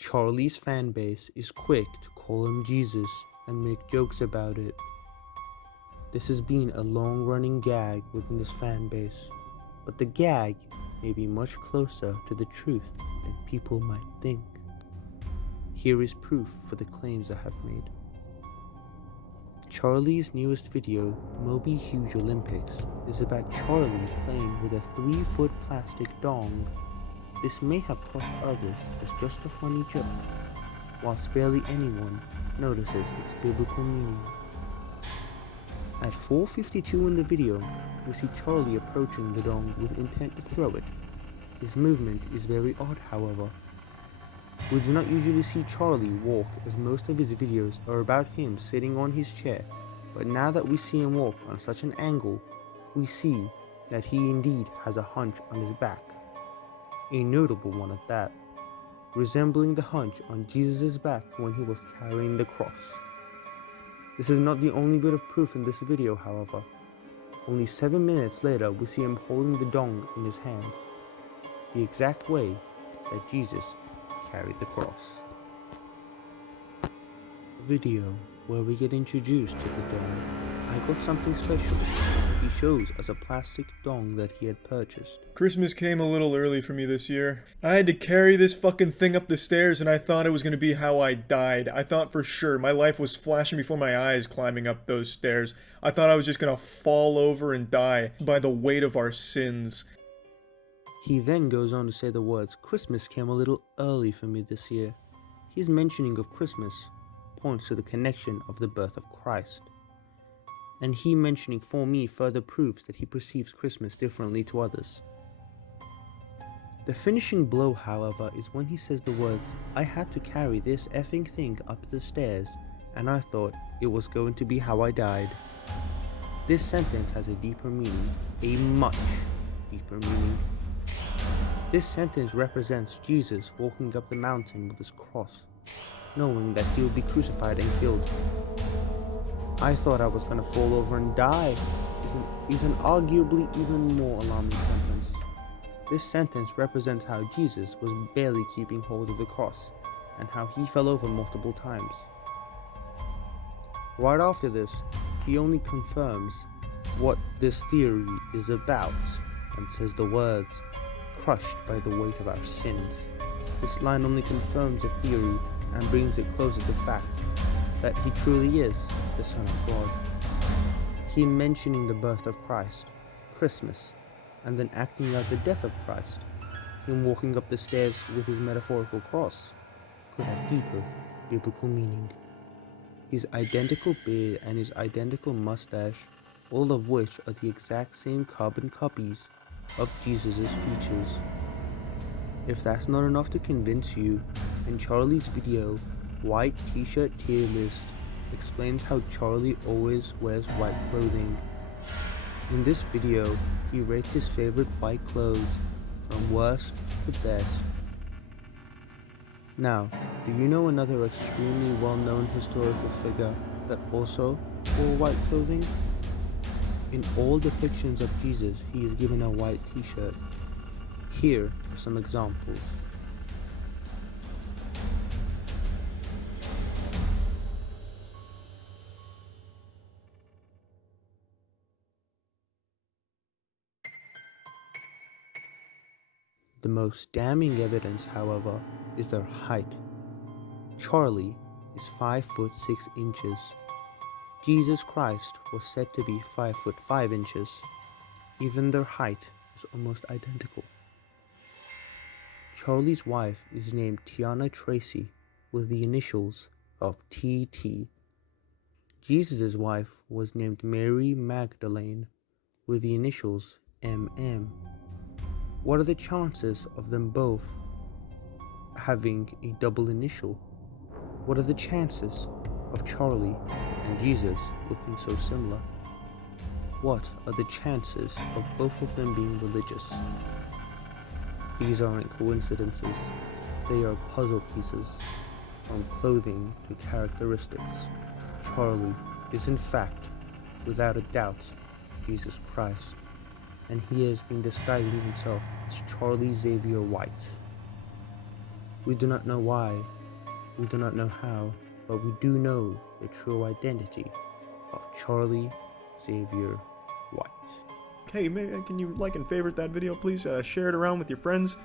Charlie's fan base is quick to call him Jesus and make jokes about it. This has been a long-running gag within this fan base, but the gag may be much closer to the truth than people might think. Here is proof for the claims I have made. Charlie's newest video, Moby Huge Olympics, is about Charlie playing with a 3-foot plastic dong. This may have crossed others as just a funny joke, whilst barely anyone notices its biblical meaning. At 4:52 in the video, we see Charlie approaching the dong with intent to throw it. His movement is very odd, however. We do not usually see Charlie walk, as most of his videos are about him sitting on his chair, but now that we see him walk on such an angle, we see that he indeed has a hunch on his back. A notable one at that, resembling the hunch on Jesus' back when he was carrying the cross. This is not the only bit of proof in this video, however. Only 7 minutes later, we see him holding the dong in his hands, the exact way that Jesus carried the cross. Video where we get introduced to the dong. I got something special. He shows us a plastic dong that he had purchased. Christmas came a little early for me this year. I had to carry this fucking thing up the stairs and I thought it was gonna be how I died. I thought for sure my life was flashing before my eyes climbing up those stairs. I thought I was just gonna fall over and die by the weight of our sins. He then goes on to say the words, "Christmas came a little early for me this year." His mentioning of Christmas points to the connection of the birth of Christ. And he mentioning "for me" further proves that he perceives Christmas differently to others. The finishing blow, however, is when he says the words, "I had to carry this effing thing up the stairs, and I thought it was going to be how I died." This sentence has a deeper meaning, a much deeper meaning. This sentence represents Jesus walking up the mountain with his cross, knowing that he would be crucified and killed. "I thought I was going to fall over and die" is an arguably even more alarming sentence. This sentence represents how Jesus was barely keeping hold of the cross, and how he fell over multiple times. Right after this, he only confirms what this theory is about, and says the words, "crushed by the weight of our sins." This line only confirms the theory and brings it closer to fact that he truly is the Son of God. Him mentioning the birth of Christ, Christmas, and then acting out the death of Christ, him walking up the stairs with his metaphorical cross, could have deeper biblical meaning. His identical beard and his identical mustache, all of which are the exact same carbon copies of Jesus' features. If that's not enough to convince you, in Charlie's video, White T-shirt tier list explains how Charlie always wears white clothing. In this video, he rates his favorite white clothes from worst to best. Now, do you know another extremely well-known historical figure that also wore white clothing? In all depictions of Jesus, he is given a white t-shirt. Here are some examples. The most damning evidence, however, is their height. Charlie is 5 foot 6 inches. Jesus Christ was said to be 5 foot 5 inches. Even their height is almost identical. Charlie's wife is named Tiana Tracy with the initials of TT. Jesus' wife was named Mary Magdalene with the initials MM. What are the chances of them both having a double initial? What are the chances of Charlie and Jesus looking so similar? What are the chances of both of them being religious? These aren't coincidences, they are puzzle pieces, from clothing to characteristics. Charlie is in fact, without a doubt, Jesus Christ, and he has been disguising himself as Charlie Xavier White. We do not know why, we do not know how, but we do know the true identity of Charlie Xavier White. Hey, can you like and favorite that video, please? Share it around with your friends.